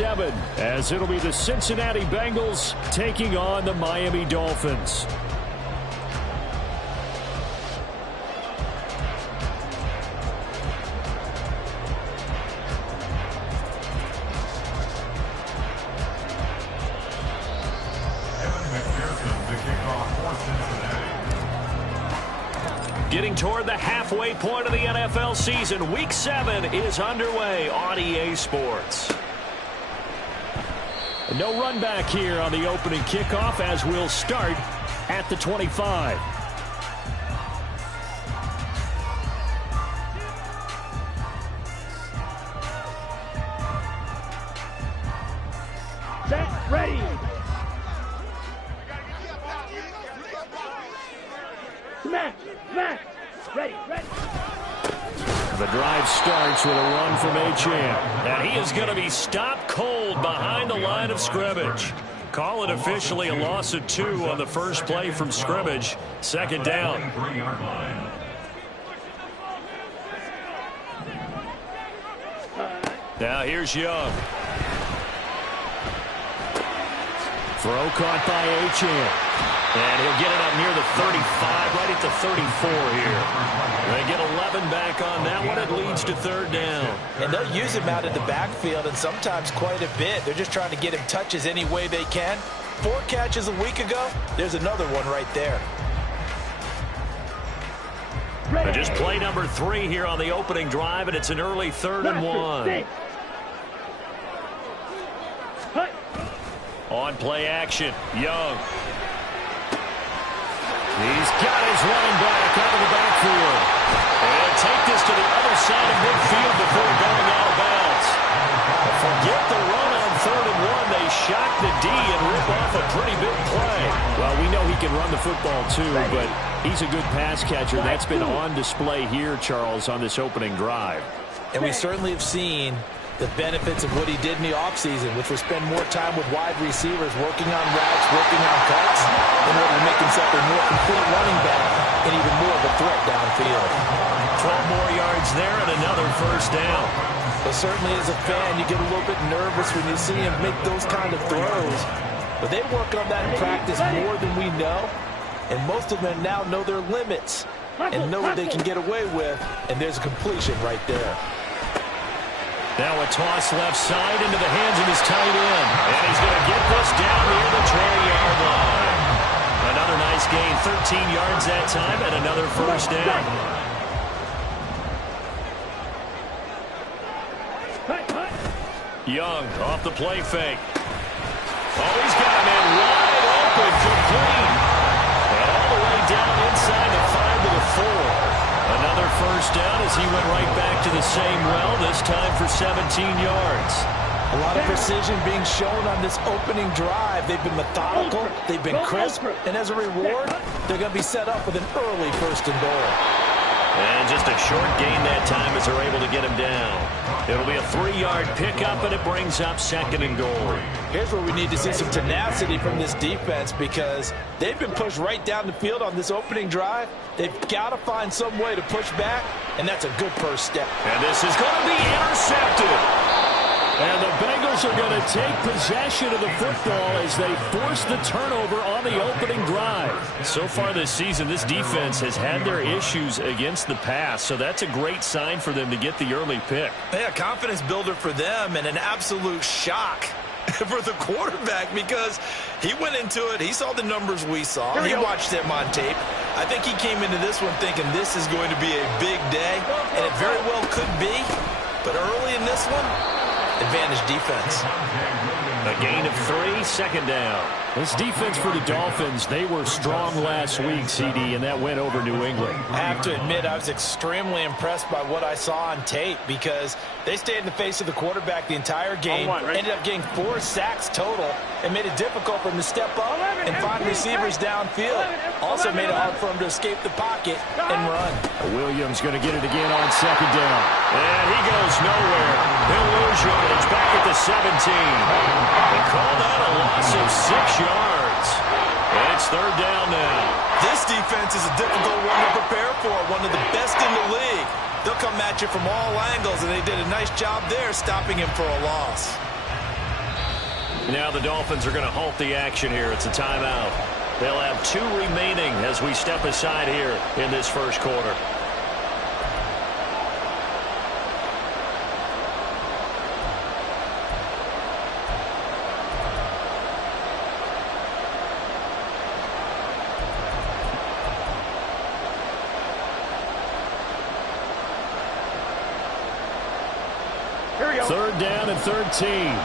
7, as it'll be the Cincinnati Bengals taking on the Miami Dolphins. Getting toward the halfway point of the NFL season, Week 7 is underway on EA Sports. No run back here on the opening kickoff, as we'll start at the 25. Set, ready. Smash, smash. Ready, ready. The drive starts with a run from Achane. And he is going to be stopped cold behind the line of scrimmage. Call it officially a loss of 2 on the first play from scrimmage. Second down. Now here's Young. Throw caught by Achane. And he'll get it up near the 35, right at the 34 here. They get 11 back on that one. It leads to third down. And they'll use him out in the backfield, and sometimes quite a bit. They're just trying to get him touches any way they can. 4 catches a week ago. There's another one right there. And just play number 3 here on the opening drive, and it's an early 3rd and 1. On play action, Young. He's got his running back out of the backfield. And take this to the other side of midfield before going out of bounds. Forget the run on 3rd and 1. They shock the D and rip off a pretty big play. Well, we know he can run the football too, but he's a good pass catcher. That's been on display here, Charles, on this opening drive. And we certainly have seen the benefits of what he did in the offseason, which was spend more time with wide receivers, working on routes, working on cuts, in order to make himself a more complete running back and even more of a threat downfield. 12 more yards there and another first down. But certainly as a fan, you get a little bit nervous when you see him make those kind of throws. But they work on that in practice more than we know, and most of them now know their limits and know what they can get away with, and there's a completion right there. Now a toss left side into the hands of his tight end. And he's going to get this down near the 20-yard line. Another nice gain, 13 yards that time, and another first down. Young off the play fake. Oh, he's got a man wide open, complete. And all the way down inside the 5 to the 4. Another first down as he went right back to the same well, this time for 17 yards. A lot of precision being shown on this opening drive. They've been methodical, they've been crisp, and as a reward, they're going to be set up with an early 1st and goal. And just a short gain that time as they're able to get him down. It'll be a 3-yard pickup, and it brings up 2nd and goal. Here's where we need to see some tenacity from this defense, because they've been pushed right down the field on this opening drive. They've got to find some way to push back, and that's a good first step. And this is going to be intercepted. And the Bengals are going to take possession of the football as they force the turnover on the opening drive. So far this season, this defense has had their issues against the pass, so that's a great sign for them to get the early pick. Yeah, confidence builder for them, and an absolute shock for the quarterback, because he went into it, he saw the numbers we saw, he watched them on tape. I think he came into this one thinking this is going to be a big day, and it very well could be, but early in this one, advantage defense. A gain of 3, 2nd down. This defense for the Dolphins, they were strong last week, CD, and that went over New England. I have to admit, I was extremely impressed by what I saw on tape, because they stayed in the face of the quarterback the entire game, ended up getting 4 sacks total, and made it difficult for him to step up and find receivers downfield. Also made it hard for him to escape the pocket and run. Williams going to get it again on 2nd down. And he goes nowhere. He'll lose yardage back at the 17. They call that a loss of 6 yards. And it's 3rd down now. This defense is a difficult one to prepare for, one of the best in the league. They'll come at you from all angles, and they did a nice job there stopping him for a loss. Now the Dolphins are going to halt the action here. It's a timeout. They'll have 2 remaining as we step aside here in this first quarter. Here we go. 3rd down and 13. 11.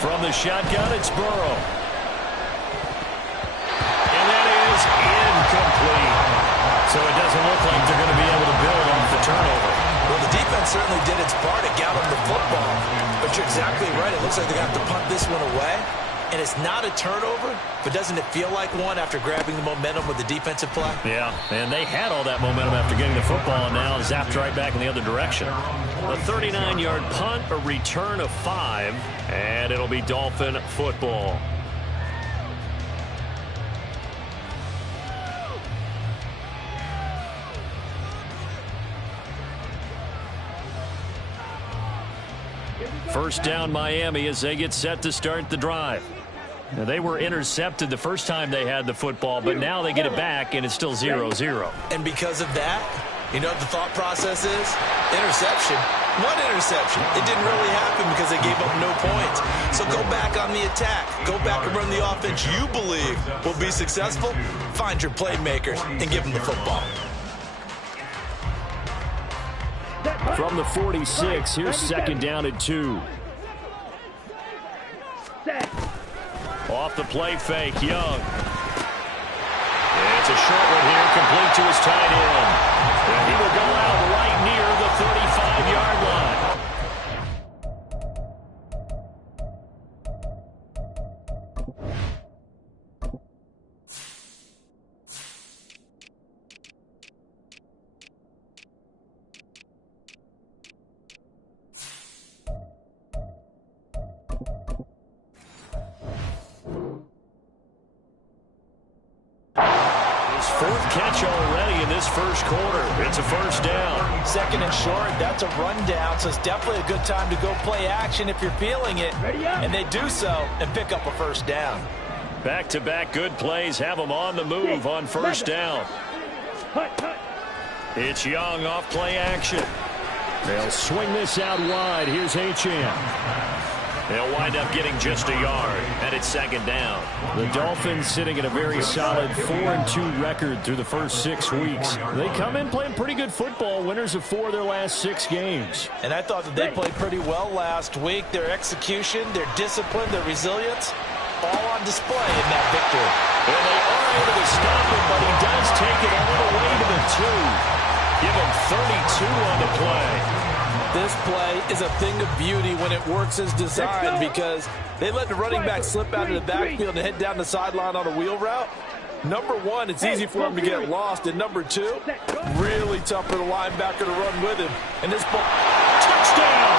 From the shotgun, it's Burrow. And that is incomplete. So it doesn't look like they're going to be able to build off the turnover. Well, the defense certainly did its part to gather the football. But you're exactly right. It looks like they're going to have to punt this one away. And it's not a turnover, but doesn't it feel like one after grabbing the momentum with the defensive play? Yeah, and they had all that momentum after getting the football, and now zapped right back in the other direction. A 39-yard punt, a return of 5, and it'll be Dolphin football. First down Miami as they get set to start the drive. Now, they were intercepted the first time they had the football, but now they get it back, and it's still 0-0. And because of that, you know what the thought process is? Interception. One interception. It didn't really happen because they gave up no points. So go back on the attack. Go back and run the offense you believe will be successful. Find your playmakers and give them the football. From the 46, here's 2nd down and 2. Off the play fake, Young. It's a short one here, complete to his tight end. And he will go out right near the 35-yard line. Catch already in this first quarter. It's a first down. 2nd and short, that's a rundown, so it's definitely a good time to go play action if you're feeling it. And they do so and pick up a first down. Back-to-back good plays have them on the move on first down. It's Young off play action. They'll swing this out wide. Here's Achane. They'll wind up getting just a yard, and it's 2nd down. The Dolphins sitting at a very solid 4-2 record through the first 6 weeks. They come in playing pretty good football, winners of 4 of their last 6 games. And I thought that they played pretty well last week. Their execution, their discipline, their resilience, all on display in that victory. Well, they are able to stop him, but he does take it all the way to the 2. Give him 32 on the play. This play is a thing of beauty when it works as designed because they let the running back slip out of the backfield and head down the sideline on a wheel route. Number 1, it's easy for him to get lost. And number 2, really tough for the linebacker to run with him. And this ball, touchdown!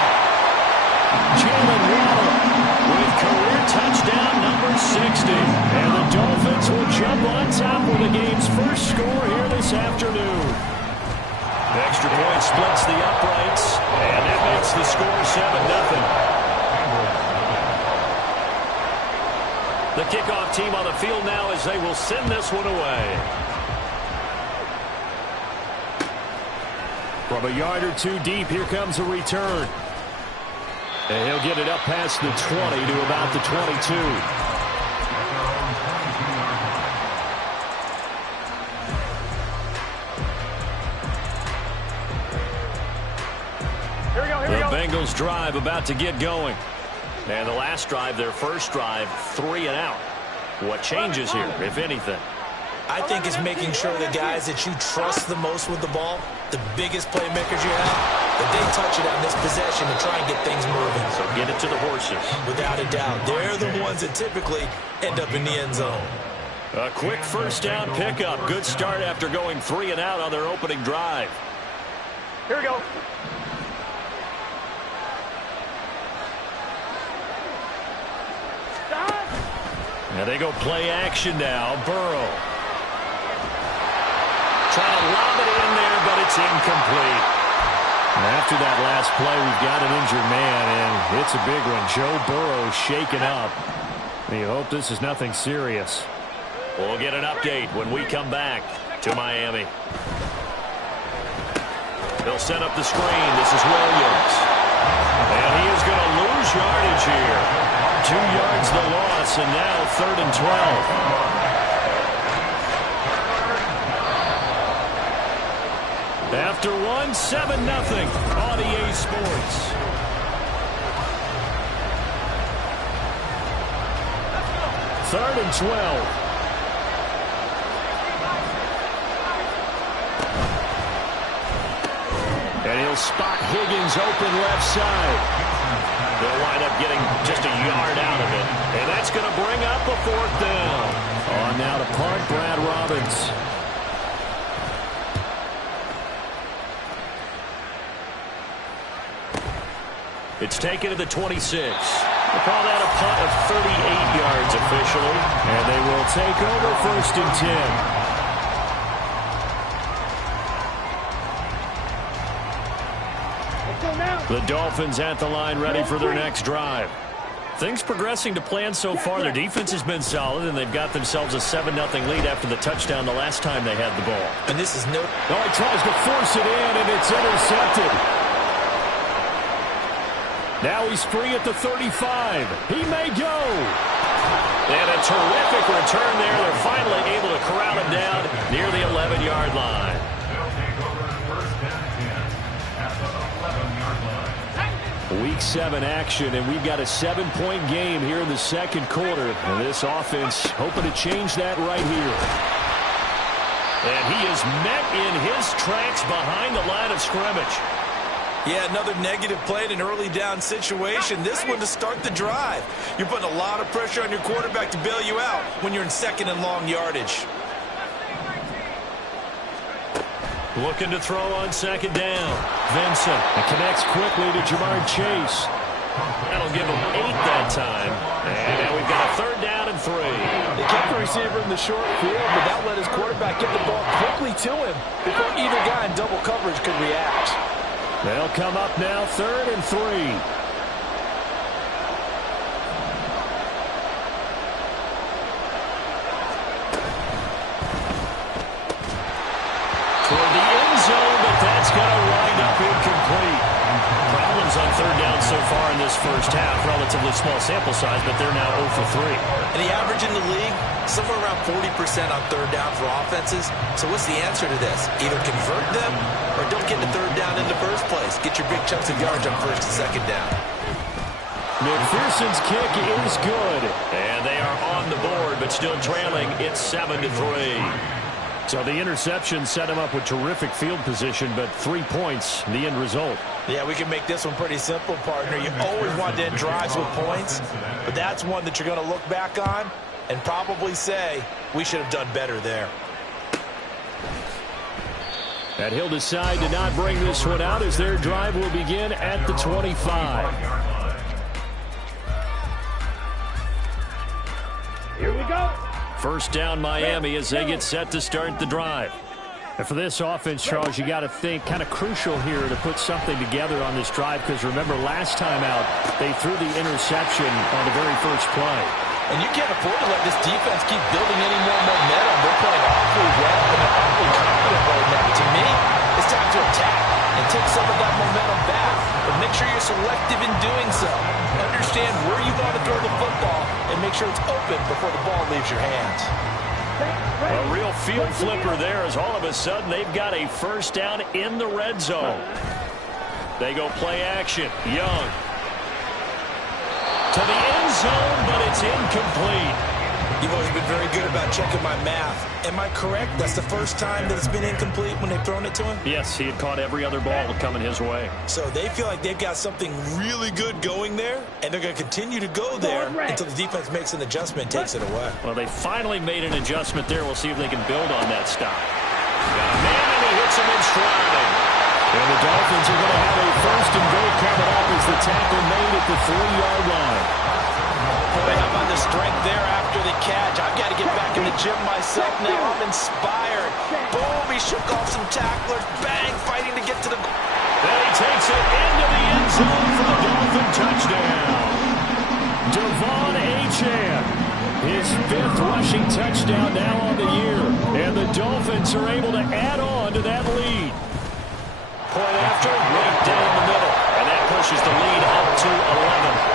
Jalen Waddle with career touchdown number 60. And the Dolphins will jump on top with the game's first score here this afternoon. Extra point splits the uprights, and that makes the score 7-0. The kickoff team on the field now as they will send this one away. From a yard or 2 deep, here comes a return. And he'll get it up past the 20 to about the 22. The Bengals drive about to get going. And the last drive, their first drive, 3 and out. What changes here, if anything? I think it's making sure the guys that you trust the most with the ball, the biggest playmakers you have, that they touch it on this possession to try and get things moving. So get it to the horses. Without a doubt. They're the ones that typically end up in the end zone. A quick first down pickup. Good start after going 3 and out on their opening drive. Here we go. And they go play action now. Burrow. It's incomplete. And after that last play, we've got an injured man, and it's a big one. Joe Burrow shaken up. You hope this is nothing serious. We'll get an update when we come back to Miami. They'll set up the screen. This is Williams. And he is going to lose yardage here. 2 yards the loss, and now 3rd and 12. After 7-0 on EA Sports. Third and 12. And he'll spot Higgins open left side. They'll wind up getting just a yard out of it. And that's going to bring up a 4th down. On now to punt, Brad Robbins. It's taken to the 26. We'll call that a punt of 38 yards officially. And they will take over 1st and 10. The Dolphins at the line, ready for their next drive. Things progressing to plan so far. Their defense has been solid, and they've got themselves a 7-0 lead after the touchdown the last time they had the ball. And this is no... Oh, he tries to force it in, and it's intercepted. Now he's free at the 35. He may go. And a terrific return there. They're finally able to corral him down near the 11-yard line. Week 7 action, and we've got a 7-point game here in the second quarter. And this offense hoping to change that right here. And he is met in his tracks behind the line of scrimmage. Yeah, another negative play in an early down situation. This one to start the drive. You're putting a lot of pressure on your quarterback to bail you out when you're in 2nd and long yardage. Looking to throw on 2nd down. Vincent. It connects quickly to Jamar Chase. That'll give him 8 that time. And now we've got a 3rd down and 3. They kept the receiver in the short field, but that let his quarterback get the ball quickly to him before either guy in double coverage could react. They'll come up now 3rd and 3. Toward the end zone, but that's going to wind up incomplete. Problems on 3rd down so far in this first half. Relatively small sample size, but they're now 0 for 3. And the average in the league, somewhere around 40% on 3rd down for offenses. So what's the answer to this? Either convert them or don't get the 3rd down in the first place. Get your big chunks of yards on 1st and 2nd down. McPherson's kick is good. And they are on the board, but still trailing. It's 7-3. So the interception set him up with terrific field position, but 3 points, the end result. Yeah, we can make this one pretty simple, partner. You always want to end drives with points, but that's one that you're going to look back on and probably say, we should have done better there. And he'll decide to not bring this one out as their drive will begin at the 25. Here we go. 1st down Miami as they get set to start the drive. And for this offense, Charles, you got to think kind of crucial here to put something together on this drive, because remember last time out they threw the interception on the very first play. And you can't afford to let this defense keep building any more momentum. They're playing awfully well and they're awfully confident right now. To me, it's time to attack and take some of that momentum back. But make sure you're selective in doing so. Understand where you want to throw the football and make sure it's open before the ball leaves your hands. A real field flipper there as all of a sudden they've got a 1st down in the red zone. They go play action. Young. To the end zone, but it's incomplete. You've always been very good about checking my math. Am I correct? That's the first time that it's been incomplete when they've thrown it to him? Yes, he had caught every other ball coming his way. So they feel like they've got something really good going there, and they're going to continue to go there until the defense makes an adjustment and takes it away. Well, they finally made an adjustment there. We'll see if they can build on that stop. Got a man, and he hits him in stride. And the Dolphins are going to have a 1st and goal coming up as the tackle made at the 3-yard line. Boy, how about the strength there after the catch? I've got to get back in the gym myself now. I'm inspired. Boom, he shook off some tacklers. Bang, fighting to get to the goal. And he takes it into the end zone for the Dolphin touchdown. Devon Achane, his 5th rushing touchdown now on the year. And the Dolphins are able to add on to that lead. Point after, right down the middle. And that pushes the lead up to 11.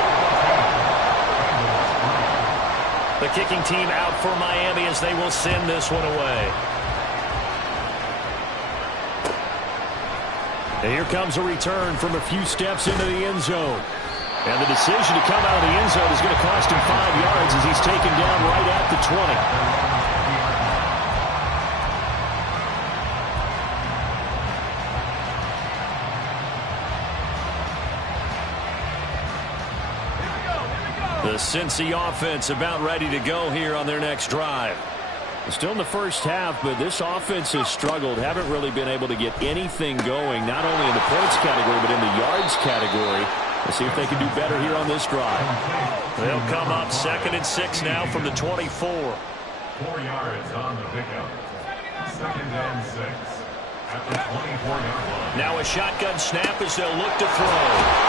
The kicking team out for Miami as they will send this one away. And here comes a return from a few steps into the end zone. And the decision to come out of the end zone is going to cost him 5 yards as he's taken down right at the 20. The Cincy offense about ready to go here on their next drive. Still in the first half, but this offense has struggled. Haven't really been able to get anything going, not only in the points category, but in the yards category. We'll see if they can do better here on this drive. They'll come up 2nd and 6 now from the 24. 4 yards on the pickup. 2nd and 6. At the 24-yard line. Now a shotgun snap as they'll look to throw.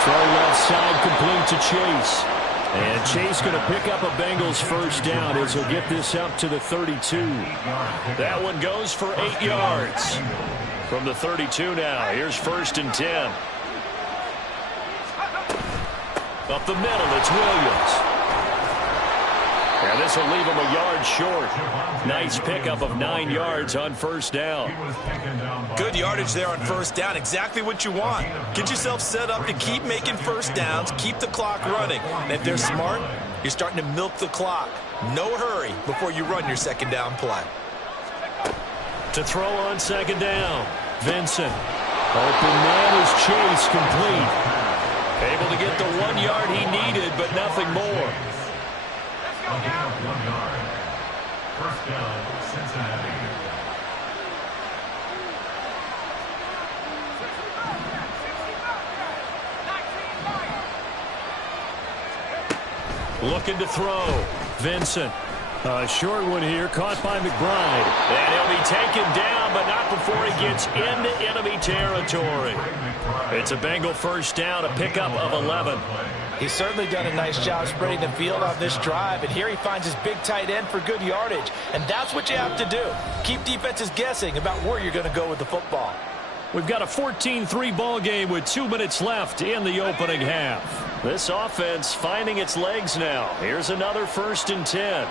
Throw left side complete to Chase. And Chase going to pick up a Bengals first down as he'll get this up to the 32. That one goes for 8 yards. From the 32 now, here's 1st and 10. Up the middle, it's Williams. And this will leave him a yard short. Nice pickup of 9 yards on first down. Good yardage there on first down. Exactly what you want. Get yourself set up to keep making first downs, keep the clock running. And if they're smart, you're starting to milk the clock. No hurry before you run your second down play. To throw on 2nd down, Vincent. Open man is Chase, complete. Able to get the 1 yard he needed, but nothing more. 1 yard. First down, Cincinnati. Looking to throw. Vincent. A short one here, caught by McBride. And he'll be taken down, but not before he gets into enemy territory. It's a Bengal first down, a pickup of 11. He's certainly done a nice job spreading the field on this drive, and here he finds his big tight end for good yardage. And that's what you have to do. Keep defenses guessing about where you're going to go with the football. We've got a 14-3 ball game with 2 minutes left in the opening half. This offense finding its legs now. Here's another 1st and 10.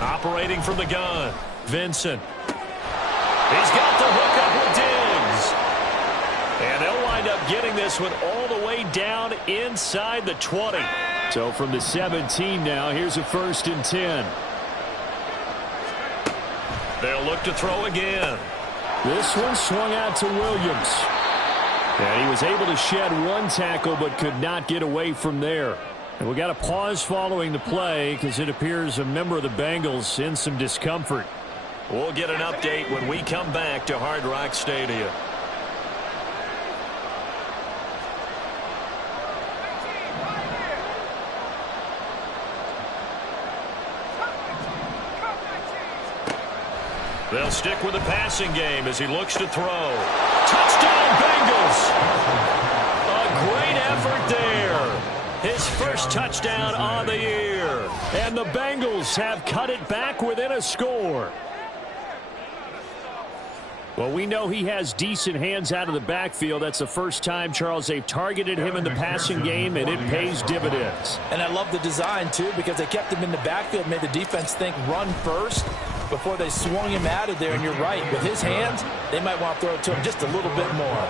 Operating from the gun, Vincent. He's got the hook up with Diggs. And they'll wind up getting this one all the way down inside the 20. So from the 17 now, here's a 1st and 10. They'll look to throw again. This one swung out to Williams. And he was able to shed 1 tackle but could not get away from there. And we got a pause following the play because it appears a member of the Bengals in some discomfort. We'll get an update when we come back to Hard Rock Stadium. They'll stick with the passing game as he looks to throw. Touchdown, Bengals! A great effort there. His first touchdown on the year. And the Bengals have cut it back within a score. Well, we know he has decent hands out of the backfield. That's the first time, Charles, they've targeted him in the passing game, and it pays dividends. And I love the design, too, because they kept him in the backfield, made the defense think run first before they swung him out of there. And you're right, with his hands, they might want to throw it to him just a little bit more.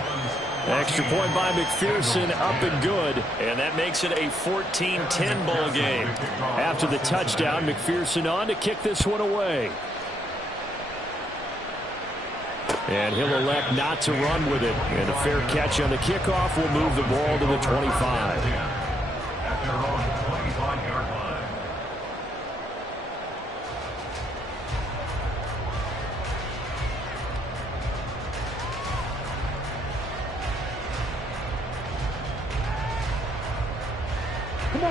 Extra point by McPherson, up and good. And that makes it a 14-10 ball game. After the touchdown, McPherson on to kick this one away. And he'll elect not to run with it. And a fair catch on the kickoff will move the ball to the 25. At their own 25-yard line.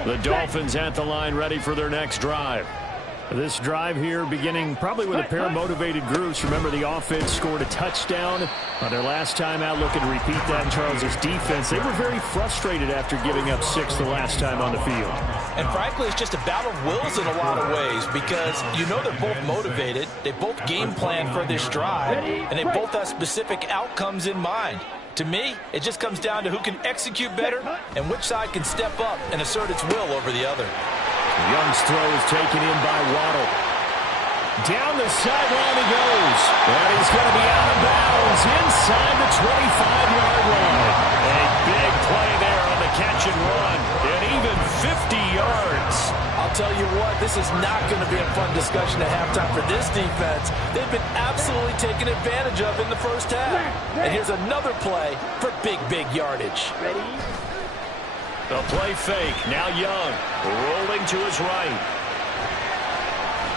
The Dolphins at the line, ready for their next drive. This drive here beginning probably with a pair of motivated groups. Remember, the offense scored a touchdown on their last time out. Looking to repeat that in Charles's defense. They were very frustrated after giving up 6 the last time on the field. And frankly, it's just a battle of wills in a lot of ways because you know they're both motivated. They both game plan for this drive, and they both have specific outcomes in mind. To me, it just comes down to who can execute better and which side can step up and assert its will over the other. Young's throw is taken in by Waddle. Down the sideline he goes. And he's going to be out of bounds inside the 25-yard line. A big play there on the catch and run. And even 50 yards. I'll tell you what, this is not going to be a fun discussion at halftime for this defense. They've been absolutely taken advantage of in the first half. And here's another play for big, big yardage. Ready? The play fake. Now Young rolling to his right.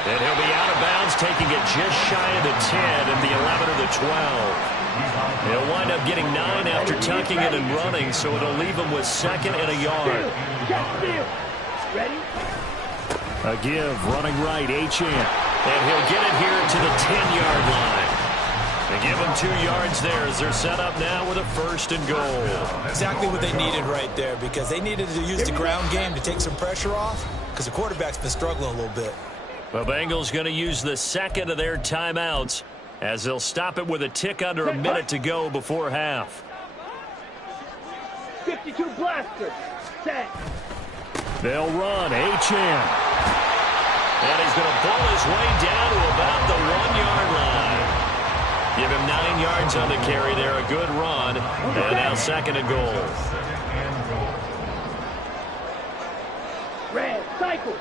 And he'll be out of bounds, taking it just shy of the 10 at the 11 or the 12. He'll wind up getting 9 after tucking it and running, so it'll leave him with 2nd and a yard. Ready? A give, running right, Achane. And he'll get it here to the 10-yard line. They give him 2 yards there as they're set up now with a 1st and goal. Exactly what they needed right there because they needed to use the ground game to take some pressure off because the quarterback's been struggling a little bit. The Bengals going to use the 2nd of their timeouts as they'll stop it with a tick under a minute to go before half. 52 blaster. Set. They'll run. Achane. And he's going to pull his way down to about the 1-yard line. Give him 9 yards on the carry there. A good run. And now 2nd and goal. Red. Cycle.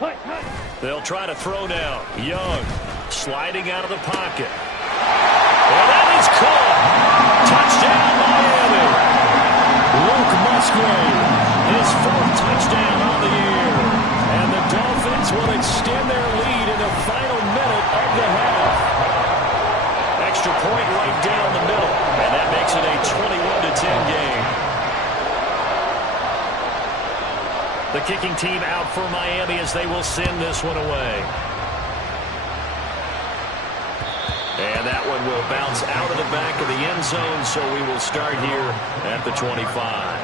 Hut, hut. They'll try to throw now. Young sliding out of the pocket. And that is caught. Touchdown, Miami. Luke Musgrave, his 4th touchdown on the year. And the Dolphins will extend their lead in the final minute of the half. Extra point right down the middle. And that makes it a 21-10 game. The kicking team out for Miami as they will send this one away. And that one will bounce out of the back of the end zone, so we will start here at the 25.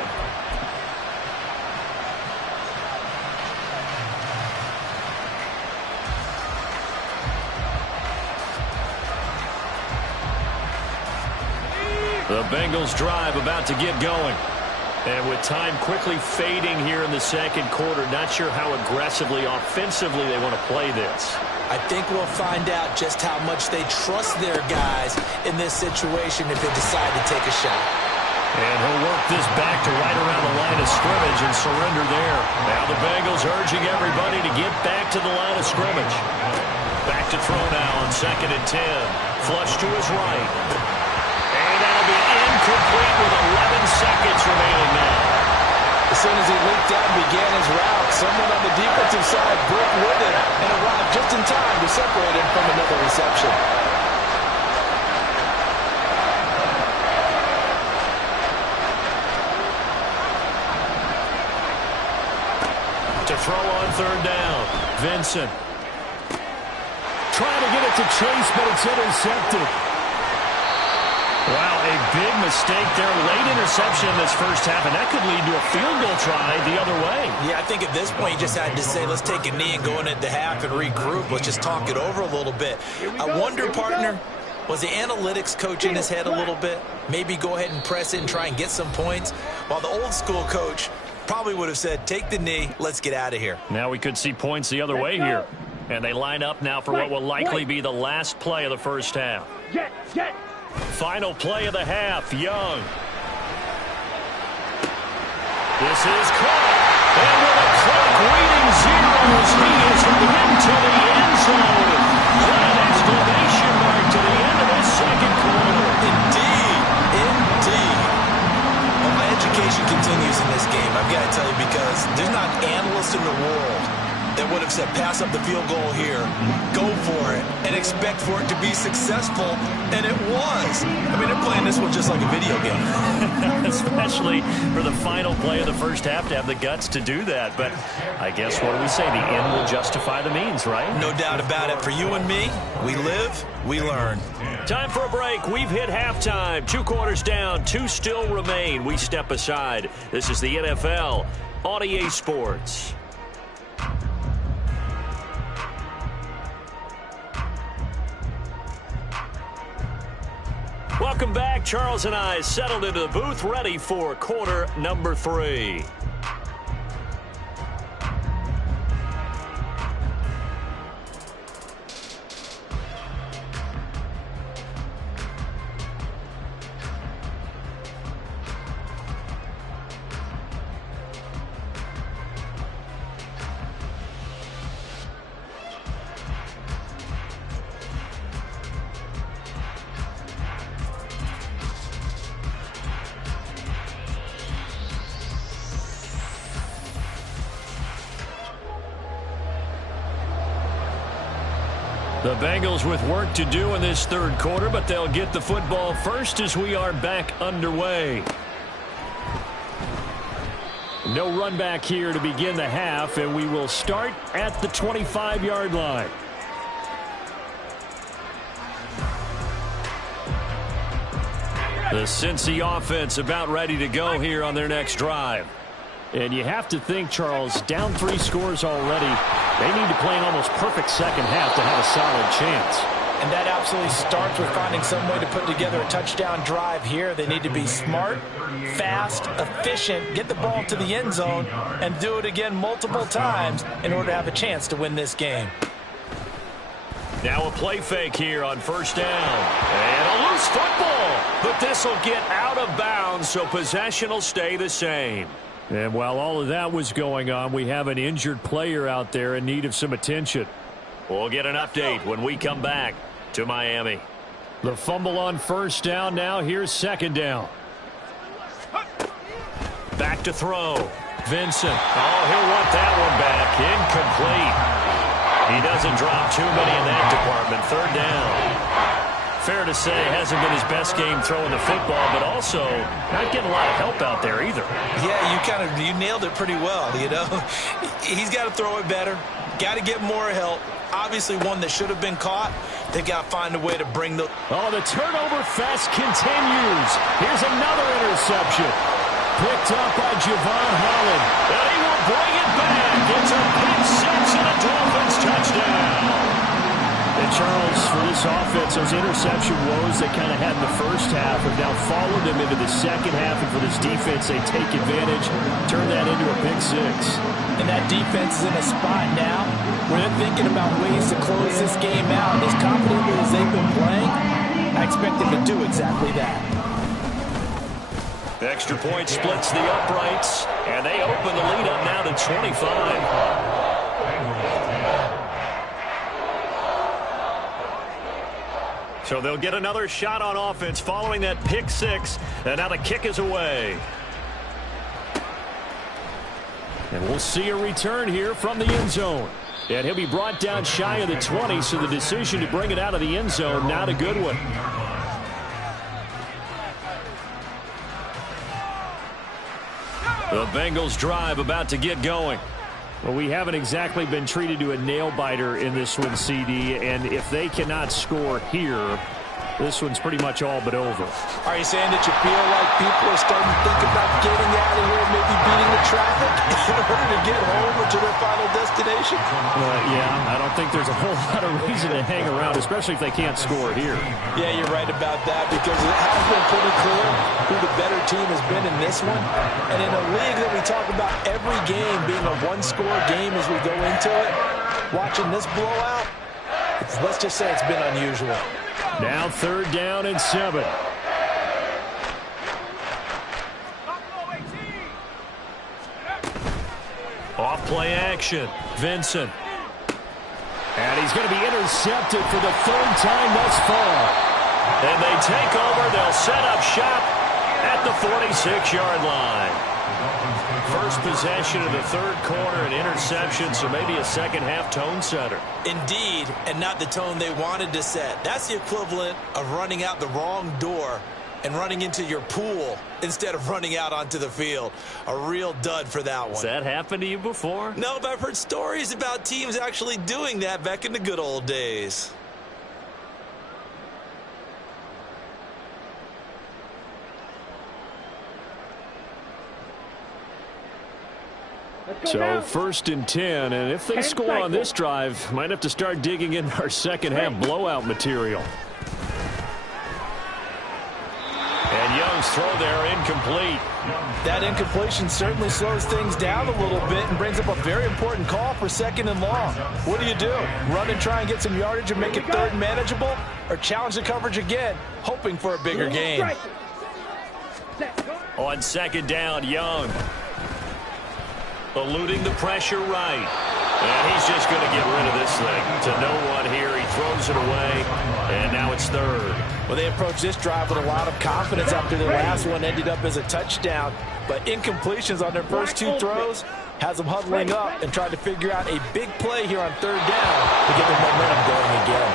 The Bengals drive about to get going. And with time quickly fading here in the 2nd quarter, not sure how aggressively, offensively they want to play this. I think we'll find out just how much they trust their guys in this situation if they decide to take a shot. And he'll work this back to right around the line of scrimmage and surrender there. Now the Bengals urging everybody to get back to the line of scrimmage. Back to throw now on 2nd and 10. Flush to his right. And that'll be incomplete with 11 seconds remaining now. As soon as he leaped out and began his route, someone on the defensive side broke with it and arrived just in time to separate him from another reception. To throw on 3rd down, Vincent. Trying to get it to Chase, but it's intercepted. Wow, a big mistake there. Late interception in this first half, and that could lead to a field goal try the other way. Yeah, I think at this point you just had to say, let's take a knee and go into half and regroup. Let's just talk it over a little bit. I wonder, partner, was the analytics coach in his head a little bit? Maybe go ahead and press it and try and get some points? While the old school coach probably would have said, take the knee, let's get out of here. Now we could see points the other way here. And they line up now for what will likely be the last play of the first half. Jet, jet. Final play of the half, Young. This is caught. And with a clock reading zeros, he is into the end zone. What an exclamation mark to the end of this 2nd quarter. Indeed, indeed. Well, my education continues in this game, I've got to tell you, because there's not an analyst in the world that would have said pass up the field goal here, go for it, and expect for it to be successful, and it was. I mean, they're playing this one just like a video game. Especially for the final play of the first half to have the guts to do that. But I guess what do we say? The end will justify the means, right? No doubt about it. For you and me, we live, we learn. Time for a break. We've hit halftime. 2 quarters down, 2 still remain. We step aside. This is the NFL on EA Sports. Welcome back. Charles and I settled into the booth, ready for quarter number 3. The Bengals with work to do in this third quarter, but they'll get the football first as we are back underway. No run back here to begin the half, and we will start at the 25-yard line. The Cincy offense about ready to go here on their next drive. And you have to think, Charles, down 3 scores already. They need to play an almost perfect second half to have a solid chance. And that absolutely starts with finding some way to put together a touchdown drive here. They need to be smart, fast, efficient, get the ball to the end zone, and do it again multiple times in order to have a chance to win this game. Now a play fake here on first down. And a loose football. But this will get out of bounds, so possession will stay the same. And while all of that was going on, we have an injured player out there in need of some attention. We'll get an update when we come back to Miami. The fumble on first down now. Here's second down. Back to throw. Vincent. Oh, he'll want that one back. Incomplete. He doesn't drop too many in that department. Third down. Fair to say, hasn't been his best game throwing the football, but also not getting a lot of help out there either. Yeah, you nailed it pretty well, you know. He's got to throw it better. Got to get more help. Obviously one that should have been caught. They've got to find a way to bring the... Oh, the turnover fest continues. Here's another interception. Picked up by Javon Holland. And he will bring it back. It's a pick 6 and a Dolphins touchdown. And Charles, for this offense, those interception woes they kind of had in the first half have now followed them into the second half. And for this defense, they take advantage, turn that into a pick 6. And that defense is in a spot now where they're thinking about ways to close this game out. As confidently as they've been playing, I expect them to do exactly that. The extra point splits the uprights, and they open the lead up now to 25. So they'll get another shot on offense following that pick 6, and now the kick is away. And we'll see a return here from the end zone. And he'll be brought down shy of the 20, so the decision to bring it out of the end zone, not a good one. The Bengals drive about to get going. Well, we haven't exactly been treated to a nail-biter in this one, CD, and if they cannot score here, this one's pretty much all but over. Are you saying that you feel like people are starting to think about getting out of here, maybe beating the traffic in order to get home or to their final destination? Yeah, I don't think there's a whole lot of reason to hang around, especially if they can't score here. Yeah, you're right about that, because it has been pretty clear who the better team has been in this one. And in a league that we talk about every game being a one-score game as we go into it, watching this blowout, let's just say it's been unusual. Now third down and 7. Off play action. Vincent. And he's going to be intercepted for the third time thus far. And they take over. They'll set up shop at the 46-yard line. First possession of the third quarter, an interception, so maybe a second-half tone setter. Indeed, and not the tone they wanted to set. That's the equivalent of running out the wrong door and running into your pool instead of running out onto the field. A real dud for that one. Has that happened to you before? No, but I've heard stories about teams actually doing that back in the good old days. So 1st and 10, and if they score on this drive, might have to start digging in our second-half blowout material. And Young's throw there incomplete. That incompletion certainly slows things down a little bit and brings up a very important call for 2nd and long. What do? Run and try and get some yardage and make it 3rd and manageable, or challenge the coverage again, hoping for a bigger gain? On 2nd down, Young. Eluding the pressure right. And he's just going to get rid of this thing. To no one here. He throws it away. And now it's 3rd. Well, they approached this drive with a lot of confidence after their last one ended up as a touchdown. But incompletions on their first 2 throws has them huddling up and trying to figure out a big play here on 3rd down to get their momentum going again.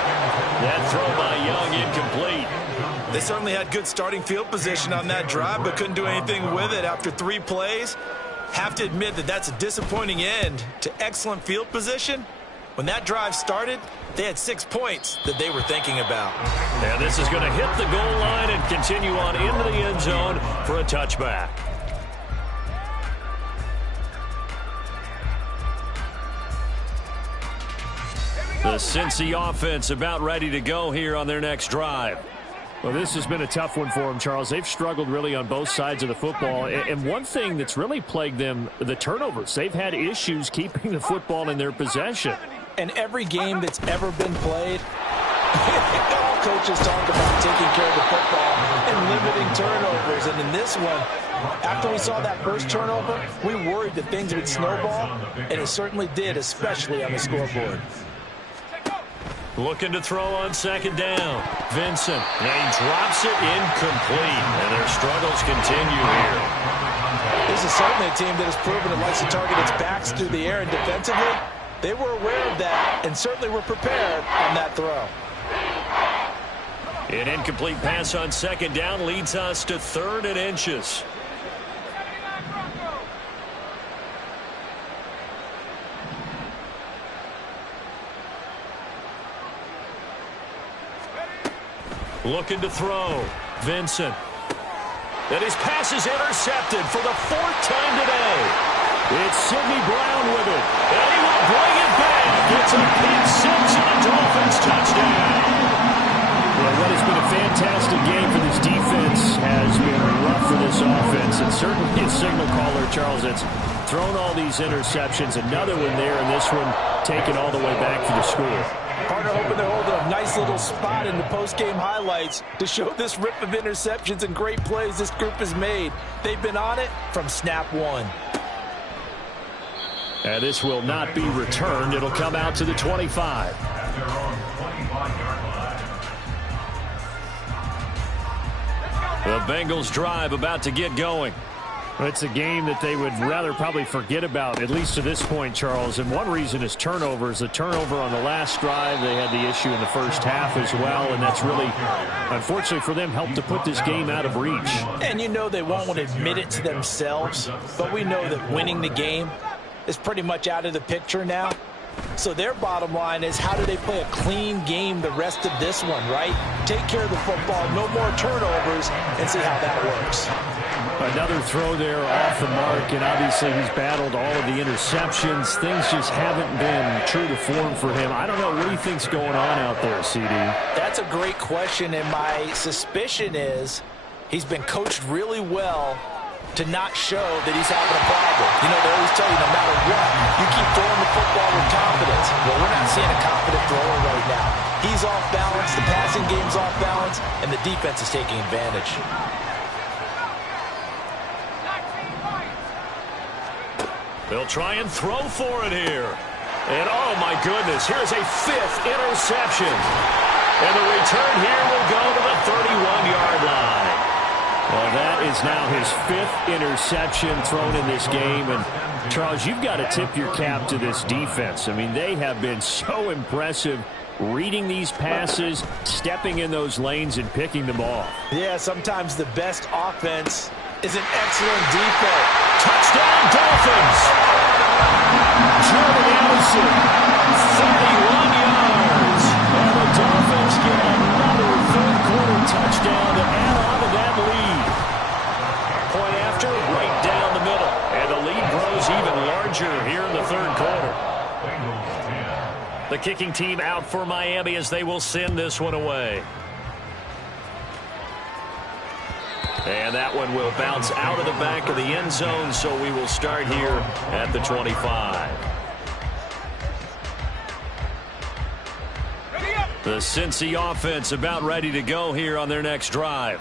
That throw by Young incomplete. They certainly had good starting field position on that drive, but couldn't do anything with it after 3 plays. Have to admit that that's a disappointing end to excellent field position. When that drive started, they had 6 points that they were thinking about. And this is going to hit the goal line and continue on into the end zone for a touchback. The Cincy offense about ready to go here on their next drive. Well, this has been a tough one for them, Charles. They've struggled really on both sides of the football. And one thing that's really plagued them, the turnovers. They've had issues keeping the football in their possession. And every game that's ever been played, all coaches talk about taking care of the football and limiting turnovers. And in this one, after we saw that first turnover, we worried that things would snowball, and it certainly did, especially on the scoreboard. Looking to throw on 2nd down. Vincent. And he drops it incomplete. And their struggles continue here. This is certainly a team that has proven it likes to target its backs through the air, and defensively, they were aware of that and certainly were prepared on that throw. An incomplete pass on 2nd down leads us to 3rd and inches. Looking to throw. Vincent. And his pass is intercepted for the 4th time today. It's Sidney Brown with it. And he will bring it back. It's a pick 6 and a Dolphins touchdown. Well, what has been a fantastic game for this defense has been rough for this offense. And certainly a signal caller, Charles, that's thrown all these interceptions. Another one there, and this one taken all the way back for the score. Partner hoping to hold a nice little spot in the post-game highlights to show this rip of interceptions and great plays this group has made. They've been on it from snap 1. And this will not be returned. It'll come out to the 25. The Bengals drive about to get going. It's a game that they would rather probably forget about, at least to this point, Charles. And one reason is turnovers. The turnover on the last drive, they had the issue in the first half as well. And that's really, unfortunately for them, helped to put this game out of reach. And you know they won't want to admit it to themselves, but we know that winning the game is pretty much out of the picture now. So their bottom line is, how do they play a clean game the rest of this one, right? Take care of the football, no more turnovers, and see how that works. Another throw there off the mark, and obviously he's battled all of the interceptions. Things just haven't been true to form for him. I don't know. What do you think's going on out there, CD? That's a great question, and my suspicion is he's been coached really well to not show that he's having a problem. You know, they always tell you no matter what, you keep throwing the football with confidence. Well, we're not seeing a confident thrower right now. He's off balance, the passing game's off balance, and the defense is taking advantage. They'll try and throw for it here. And, oh, my goodness, here's a 5th interception. And the return here will go to the 31-yard line. Well, that is now his 5th interception thrown in this game. And, Charles, you've got to tip your cap to this defense. I mean, they have been so impressive reading these passes, stepping in those lanes, and picking them off. Yeah, sometimes the best offense is an excellent defense. Touchdown, Dolphins! Jordan Addison, 31 yards. And the Dolphins get another third-quarter touchdown to add on to that lead. Point after, right down the middle. And the lead grows even larger here in the third quarter. The kicking team out for Miami as they will send this one away. And that one will bounce out of the back of the end zone, so we will start here at the 25. The Cincy offense about ready to go here on their next drive.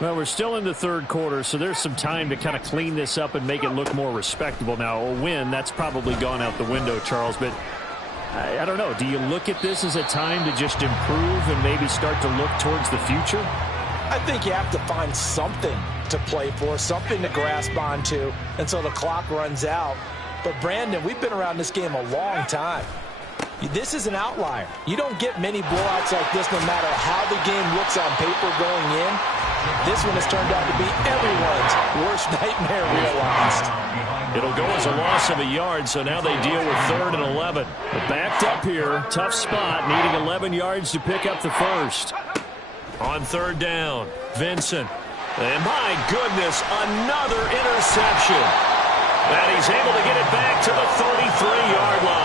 Well, we're still in the third quarter, so there's some time to kind of clean this up and make it look more respectable. Now, a win, that's probably gone out the window, Charles, but I don't know. Do you look at this as a time to just improve and maybe start to look towards the future? I think you have to find something to play for, something to grasp onto until the clock runs out. But, Brandon, we've been around this game a long time. This is an outlier. You don't get many blowouts like this no matter how the game looks on paper going in. This one has turned out to be everyone's worst nightmare realized. It'll go as a loss of a yard, so now they deal with 3rd and 11. But backed up here, tough spot, needing 11 yards to pick up the first. On 3rd down, Vincent. And my goodness, another interception. And he's able to get it back to the 33-yard line.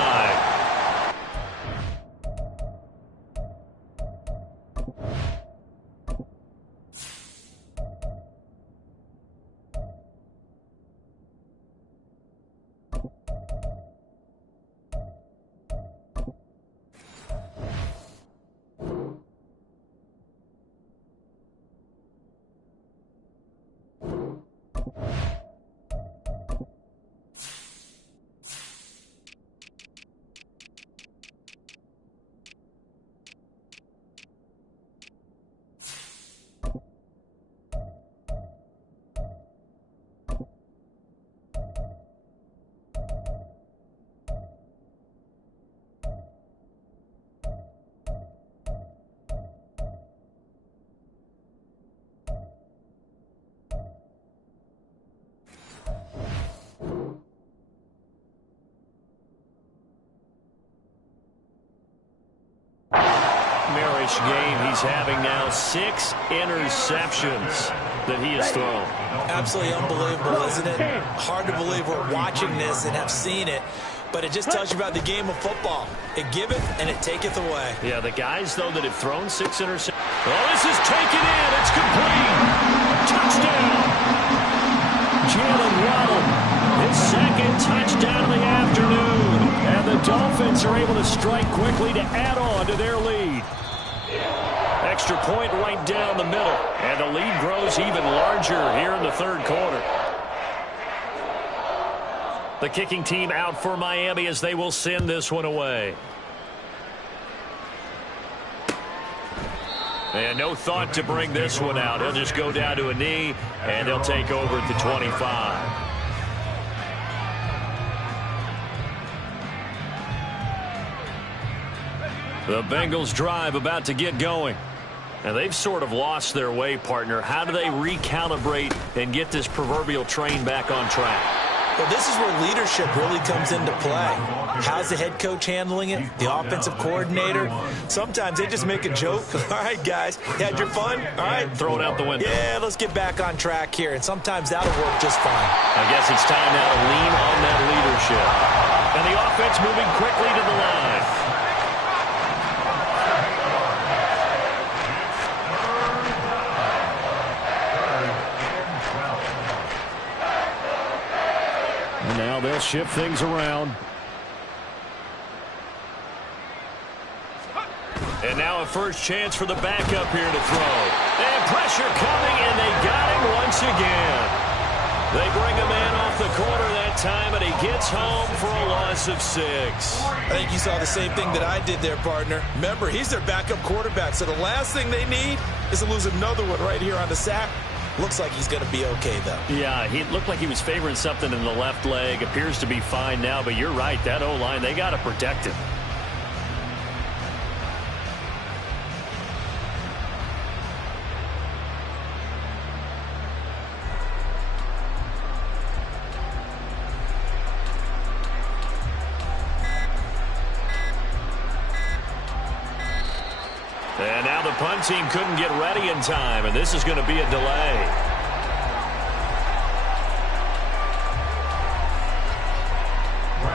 Game he's having now 6 interceptions that he has thrown. Absolutely unbelievable, isn't it? Hard to believe we're watching this and have seen it, but it just tells you about the game of football. It giveth and it taketh away. Yeah, the guys, though, that have thrown 6 interceptions. Oh, this is taken in. It's complete. Touchdown. Jalen Waddle, his 2nd touchdown of the afternoon. And the Dolphins are able to strike quickly to add on to their lead. Extra point right down the middle. And the lead grows even larger here in the third quarter. The kicking team out for Miami as they will send this one away. And no thought to bring this one out. He'll just go down to a knee, and he'll take over at the 25. The Bengals drive about to get going. And they've sort of lost their way, partner. How do they recalibrate and get this proverbial train back on track? Well, this is where leadership really comes into play. How's the head coach handling it? The offensive coordinator? Sometimes they just make a joke. All right, guys, you had your fun? All right. Throw it out the window. Yeah, let's get back on track here. And sometimes that'll work just fine. I guess it's time now to lean on that leadership. And the offense moving quickly to the line. And now they'll shift things around. And now a first chance for the backup here to throw. And pressure coming, and they got him once again. They bring a man off the corner that time, and he gets home for a loss of 6. I think you saw the same thing that I did there, partner. Remember, he's their backup quarterback, so the last thing they need is to lose another one right here on the sack. Looks like he's going to be okay, though. Yeah, he looked like he was favoring something in the left leg. Appears to be fine now, but you're right. That O-line, they got to protect him. And now the punt team couldn't get ready in time, and this is going to be a delay.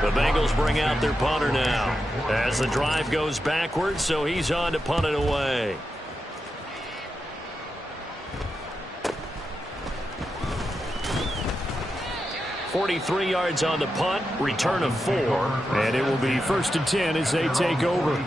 The Bengals bring out their punter now as the drive goes backwards, so he's on to punt it away. .43 yards on the punt, return of 4, and it will be 1st and 10 as they take over.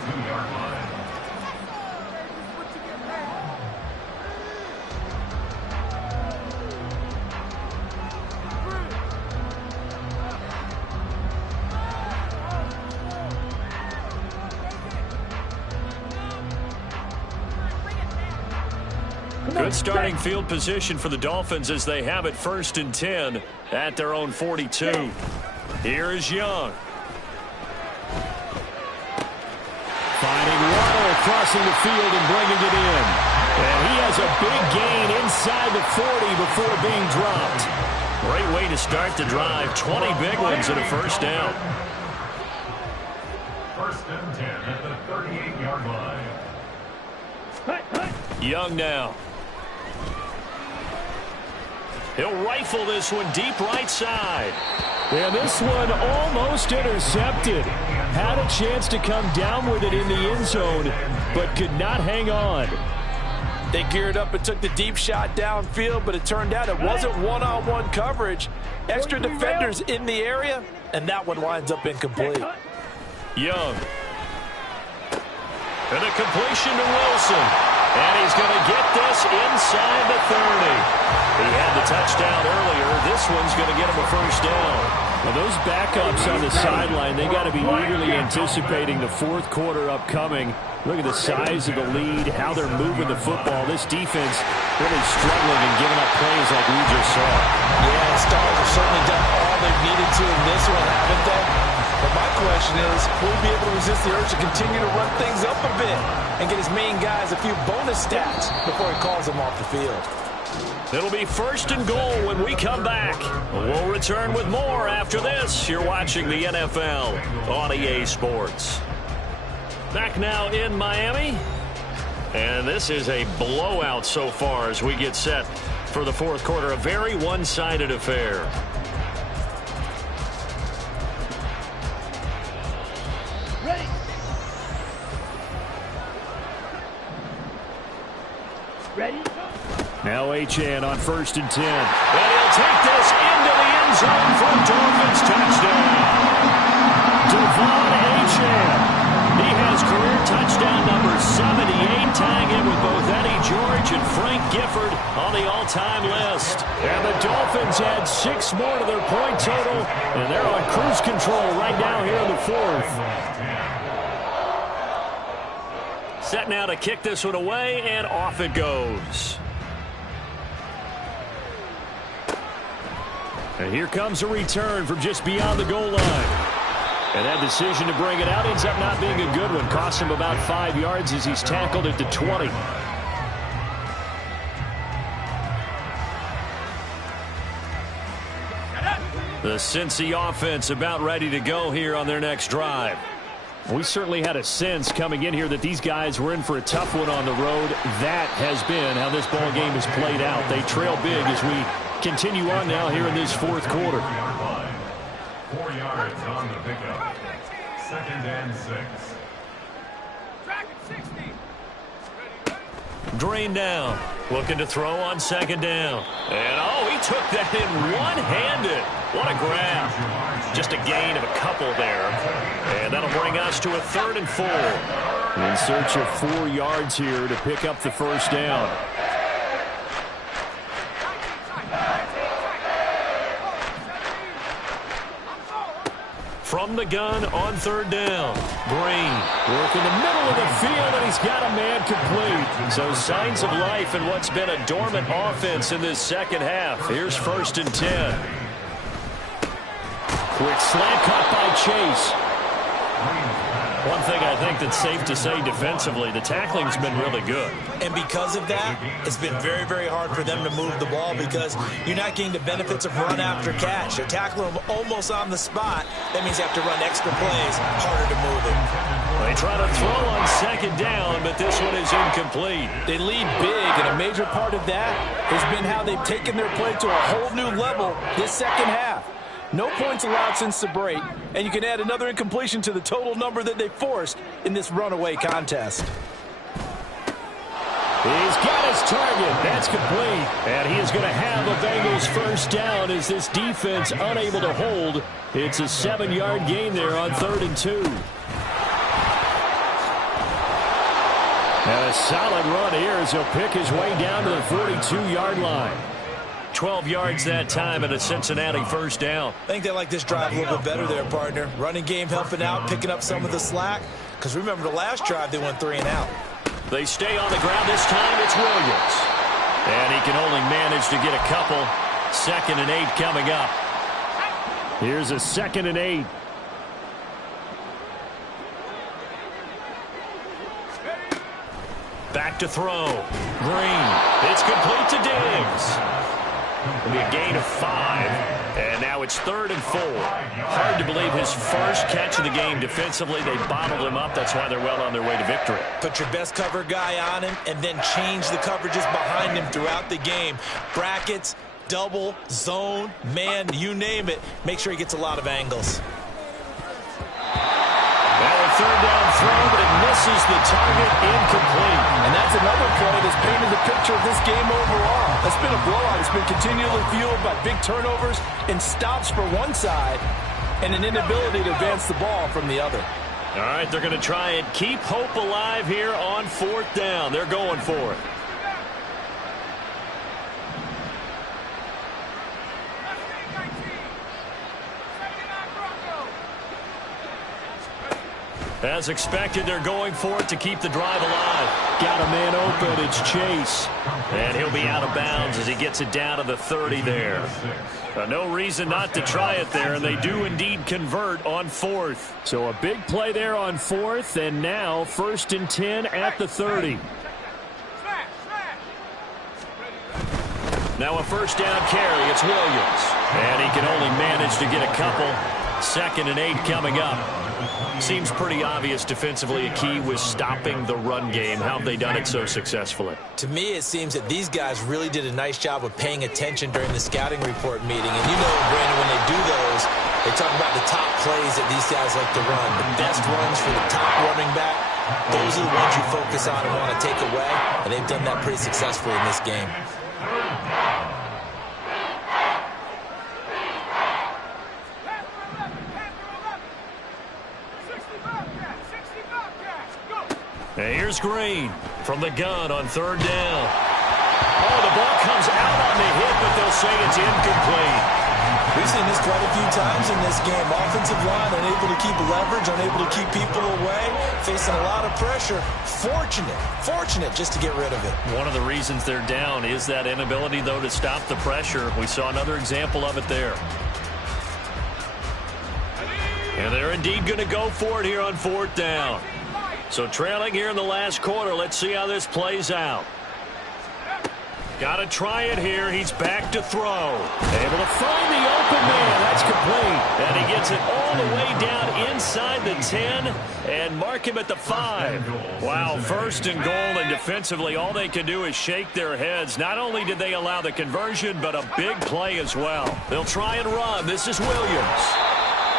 Good starting field position for the Dolphins as they have it 1st and 10 at their own 42. Here is Young. Finding Waddle crossing the field and bringing it in. And he has a big gain inside the 40 before being dropped. Great way to start the drive. 20 big ones and a 1st down. 1st and 10 at the 38-yard line. Young now. He'll rifle this one deep right side. And this one almost intercepted. Had a chance to come down with it in the end zone, but could not hang on. They geared up and took the deep shot downfield, but it turned out it wasn't one-on-one coverage. Extra defenders in the area, and that one winds up incomplete. Young. And a completion to Wilson. And he's going to get this inside the 30. He had the touchdown earlier. This one's going to get him a 1st down. Well, those backups on the sideline, they got to be eagerly anticipating the 4th quarter upcoming. Look at the size of the lead, how they're moving the football. This defense really struggling and giving up plays like we just saw. Yeah, Stars have certainly done all they've needed to in this one, haven't they? But my question is, will he be able to resist the urge to continue to run things up a bit and get his main guys a few bonus stats before he calls them off the field? It'll be 1st and goal when we come back. We'll return with more after this. You're watching the NFL on EA Sports. Back now in Miami. And this is a blowout so far as we get set for the 4th quarter. A very one-sided affair. Ready. Ready. Now Achane on 1st and 10. And he'll take this into the end zone for a Dolphins touchdown. Devon Achane. He has career touchdown number 78, tying it with both Eddie George and Frank Gifford on the all-time list. And the Dolphins add 6 more to their point total, and they're on cruise control right now here in the 4th. Set now to kick this one away, and off it goes. And here comes a return from just beyond the goal line. And that decision to bring it out ends up not being a good one. Cost him about 5 yards as he's tackled at the 20. The Cincy offense about ready to go here on their next drive. We certainly had a sense coming in here that these guys were in for a tough one on the road. That has been how this ball game has played out. They trail big as we continue on now here in this 4th quarter. 4 yards on the pickup. 2nd and 6. Drain down. Looking to throw on 2nd down. And, oh, he took that in one-handed. What a grab. Just a gain of a couple there. And that'll bring us to a 3rd and 4. In search of 4 yards here to pick up the 1st down. From from the gun on third down. Green working the middle of the field, and he's got a man complete. So signs of life in what's been a dormant offense in this second half. Here's 1st and 10. Quick slant caught by Chase. One thing I think that's safe to say defensively, the tackling's been really good. And because of that, it's been very, very hard for them to move the ball because you're not getting the benefits of run after catch. They're tackling them almost on the spot. That means you have to run extra plays, harder to move it. They try to throw on 2nd down, but this one is incomplete. They lead big, and a major part of that has been how they've taken their play to a whole new level this second half. No points allowed since the break, and you can add another incompletion to the total number that they forced in this runaway contest. He's got his target. That's complete. And he is going to have a Bengals 1st down as this defense unable to hold. It's a 7-yard gain there on 3rd and 2. And a solid run here as he'll pick his way down to the 42-yard line. 12 yards that time and a Cincinnati 1st down. I think they like this drive a little bit better there, partner. Running game helping out, picking up some of the slack. Because remember the last drive, they went 3 and out. They stay on the ground this time. It's Williams. And he can only manage to get a couple. 2nd and 8 coming up. Here's a 2nd and 8. Back to throw. Green. It's complete to Diggs. It'll be a gain of 5. And now it's 3rd and 4. Hard to believe his first catch of the game defensively. They bottled him up. That's why they're well on their way to victory. Put your best cover guy on him and then change the coverages behind him throughout the game. Brackets, double, zone, man, you name it. Make sure he gets a lot of angles. Well, a 3rd down throw, but it misses the target, incomplete. And that's another play that's painted the picture of this game overall. It's been a blowout. It's been continually fueled by big turnovers and stops for one side and an inability to advance the ball from the other. All right, they're going to try and keep hope alive here on 4th down. They're going for it. As expected, they're going for it to keep the drive alive. Got a man open. It's Chase. And he'll be out of bounds as he gets it down to the 30 there. No reason not to try it there, and they do indeed convert on 4th. So a big play there on 4th, and now 1st and 10 at the 30. Now a 1st down carry. It's Williams. And he can only manage to get a couple. 2nd and 8 coming up. Seems pretty obvious defensively a key was stopping the run game. How have they done it so successfully? To me, it seems that these guys really did a nice job of paying attention during the scouting report meeting. And you know, Brandon, when they do those, they talk about the top plays that these guys like to run. The best runs for the top running back, those are the ones you focus on and want to take away. And they've done that pretty successfully in this game. And here's Green from the gun on 3rd down. Oh, the ball comes out on the hit, but they'll say it's incomplete. We've seen this quite a few times in this game. Offensive line unable to keep leverage, unable to keep people away, facing a lot of pressure. Fortunate just to get rid of it. One of the reasons they're down is that inability, though, to stop the pressure. We saw another example of it there. And they're indeed going to go for it here on 4th down. So trailing here in the last quarter. Let's see how this plays out. Got to try it here. He's back to throw. Able to find the open man. That's complete. And he gets it all the way down inside the 10 and mark him at the 5. Wow, 1st and goal, and defensively all they can do is shake their heads. Not only did they allow the conversion, but a big play as well. They'll try and run. This is Williams.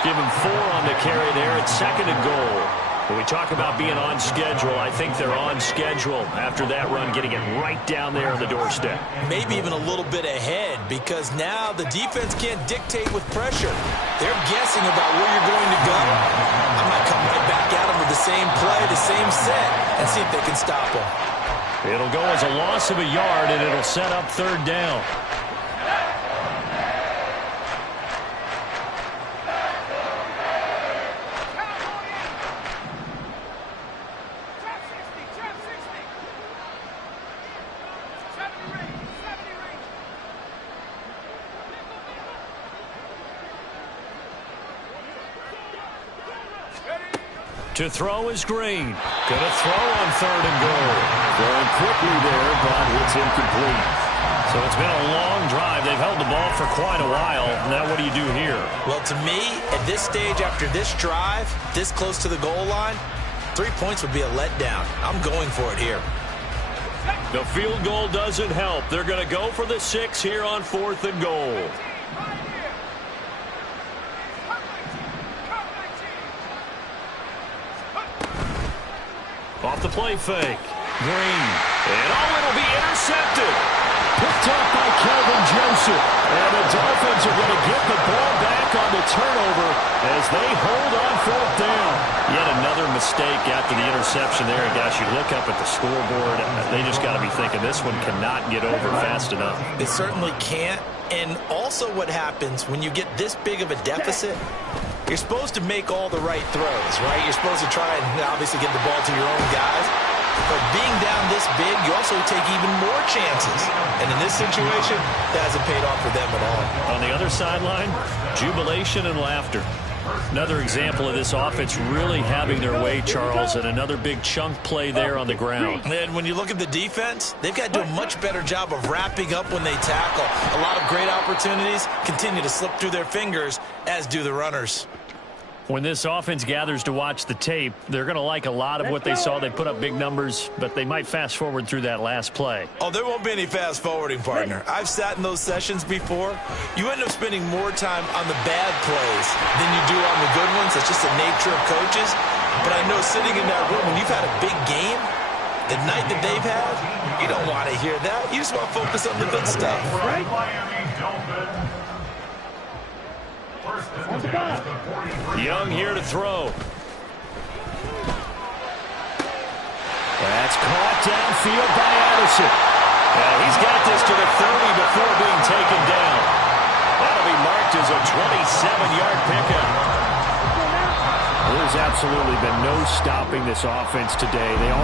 Give him 4 on the carry there at 2nd and goal. When we talk about being on schedule, I think they're on schedule after that run, getting it right down there on the doorstep. Maybe even a little bit ahead, because now the defense can't dictate with pressure. They're guessing about where you're going to go. I might come right back at them with the same play, the same set, and see if they can stop them. It'll go as a loss of a yard, and it'll set up 3rd down. To throw is Green. Gonna throw on 3rd and goal. Going quickly there, but it's incomplete. So it's been a long drive. They've held the ball for quite a while. Now what do you do here? Well, to me, at this stage after this drive, this close to the goal line, 3 points would be a letdown. I'm going for it here. The field goal doesn't help. They're going to go for the 6 here on 4th and goal. Off the play fake. Green. And it'll be intercepted. Picked up by Kelvin Joseph. And the Dolphins are going to get the ball back on the turnover as they hold on 4th down. Yet another mistake after the interception there. And gosh, you look up at the scoreboard, they just got to be thinking this one cannot get over fast enough. It certainly can't. And also what happens when you get this big of a deficit, you're supposed to make all the right throws, right? You're supposed to try and obviously get the ball to your own guys. But being down this big, you also take even more chances. And in this situation, that hasn't paid off for them at all. On the other sideline, jubilation and laughter. Another example of this offense really having their way, Charles, and another big chunk play there on the ground. And when you look at the defense, they've got to do a much better job of wrapping up when they tackle. A lot of great opportunities continue to slip through their fingers, as do the runners. When this offense gathers to watch the tape, they're going to like a lot of what they saw. They put up big numbers, but they might fast forward through that last play. Oh, there won't be any fast forwarding, partner. I've sat in those sessions before. You end up spending more time on the bad plays than you do on the good ones. That's just the nature of coaches. But I know sitting in that room, when you've had a big game, the night that they've had, you don't want to hear that. You just want to focus on the good stuff. Right? Young here to throw. That's caught downfield by Addison. He's got this to the 30 before being taken down. That'll be marked as a 27-yard pickup. There's absolutely been no stopping this offense today. They all